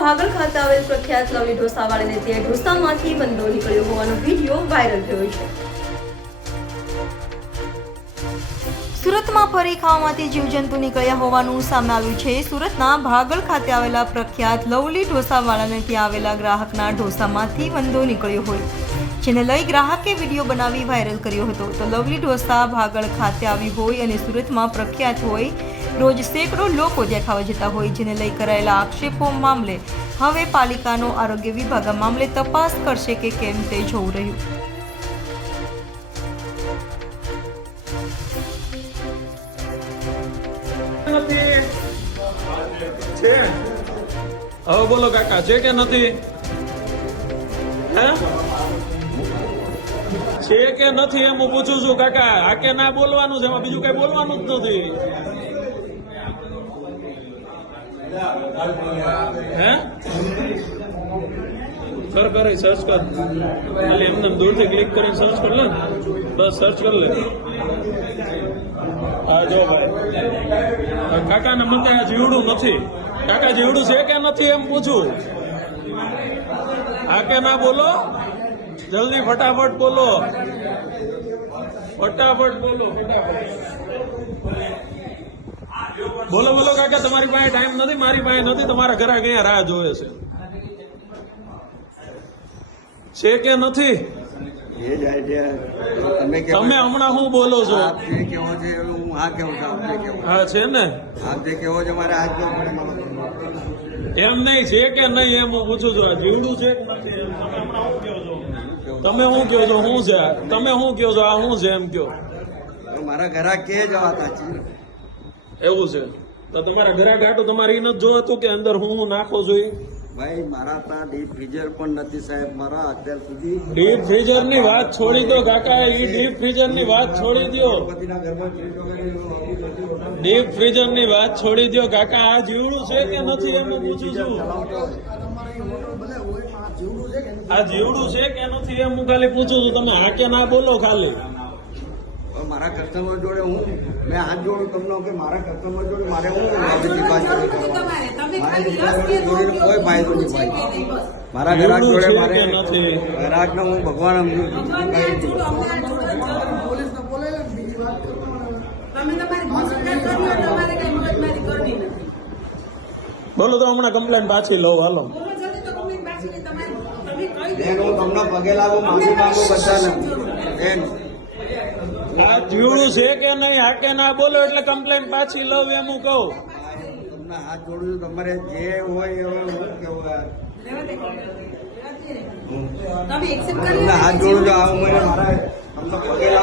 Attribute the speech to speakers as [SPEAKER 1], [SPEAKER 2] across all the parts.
[SPEAKER 1] ભાગળ ખાતે આવેલ પ્રખ્યાત લવલી ઢોસાવાળાને તે ઢોસામાંથી બંદો નીકળ્યો હોવાનો વીડિયો વાયરલ થયો છે. સુરતમાં ફરી ખાવામાંથી જીવજંતુ નીકળ્યા હોવાનું સામે આવ્યું છે. સુરતના ભાગળ ખાતે આવેલા પ્રખ્યાત લવલી ઢોસાવાળાને ત્યાં આવેલા ગ્રાહકના ઢોસામાંથી વંદો નીકળ્યો હોય. જેને લઈ ગ્રાહકે વીડિયો બનાવી વાયરલ કર્યો હતો. તો લવલી ઢોસા ભાગળ ખાતે આવી હોય અને સુરતમાં પ્રખ્યાત હોય રોજ સેંકડો લોકો દેખાવા જતા હોય જેને લઈ કરાયેલા આક્ષેપો મામલે હવે પાલિકાનો આરોગ્ય વિભાગ આ મામલે તપાસ કરશે કે કેમ તે જોવું રહ્યું.
[SPEAKER 2] હવે બોલો કાકા, છે કે નથી? છે કે નથી એમ હું પૂછું છું કાકા, આ કે ના બોલવાનું છે? એમાં બીજું કઈ બોલવાનું જ નથી. હે? કર કર સર્ચ કર. ખાલી એમને દૂરથી ક્લિક કરીને સર્ચ કર લે બસ સર્ચ કર લે. હા જો ભાઈ. કાકાને મતે આ જીવડું નથી. કાકા જીવડું છે કે નથી એમ પૂછું? હા કે ના બોલો? જલ્દી ફટાફટ બોલો. ફટાફટ બોલો ફટાફટ. બોલો બોલો કાકા તમારી પાસે ટાઈમ નથી મારી પાસે નથી તમારા ઘરે અહીંયા રાહ જોવે છે? છે કે નથી?
[SPEAKER 3] તમે
[SPEAKER 2] હમણાં હું બોલો છો?
[SPEAKER 3] આપ જે કેવો છે હું આ કેવું છું આપ જે કેવો
[SPEAKER 2] હા છે ને?
[SPEAKER 3] આપ જે કેવો છો મારે આ જ કેવું પડે?
[SPEAKER 2] એમ નહીં છે કે નહીં એમ હું પૂછું છું જીવડું છે? તમે શું કહો છો? હું છો? તમે શું કહો છો? આ શું છે એમ કહો
[SPEAKER 3] મારા ઘરા કે જવા સાચી
[SPEAKER 2] એવું છે. તો તમારા ઘરે ગાટો તમારે એ નથી જોવાતું કે અંદર હું હું નાખો છો
[SPEAKER 3] ભાઈ મારા ત્યાં ડીપ ફ્રીઝર પણ નથી સાહેબ. મારા અત્યાર સુધી
[SPEAKER 2] ડીપ ફ્રીઝરની વાત છોડી દો કાકા એ ડીપ ફ્રીઝરની વાત છોડી દો. ડીપ ફ્રીઝરની વાત છોડી દો કાકા. આ જીવડું છે કે નથી એમ પૂછું છું? આ જીવડું છે કે નથી? એમ હું ખાલી પૂછું છું. તમે હા કે ના બોલો ખાલી.
[SPEAKER 3] મારા કસ્ટમર જોડે હું મેં હાથ જોડું તમને કે મારા કસ્ટમર જોડે મારે હું જોડે કોઈ ફાયદો નહીં થાય મારા ગ્રાહક જોડે મારે? ગ્રાહકને હું ભગવાન સમજુ
[SPEAKER 2] બોલો તો હમણાં કમ્પ્લેન પાછી લઉં હાલો.
[SPEAKER 4] બોલો જલ્દી તો કંપની પાછી તમારી તમે કહી
[SPEAKER 3] બેન હું તમને પગે લાગુ માફી માંગુ બધાને. બેન
[SPEAKER 2] જીવડું છે કે નહીં હા કે ના બોલો એટલે કમ્પ્લેન પાછી લઉં એમ હું કહું.
[SPEAKER 3] તમને હાથ જોડું છું તમારે જે હોય એવું કેવું હાથ જોડું છું આવું મને મારા જોડે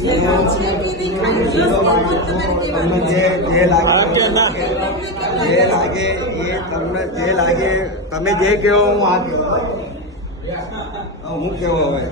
[SPEAKER 4] જે
[SPEAKER 3] જે લાગે જે લાગે એ તમને જે લાગે તમે જે કહો, હું આ કહું. હું કેવો હવે?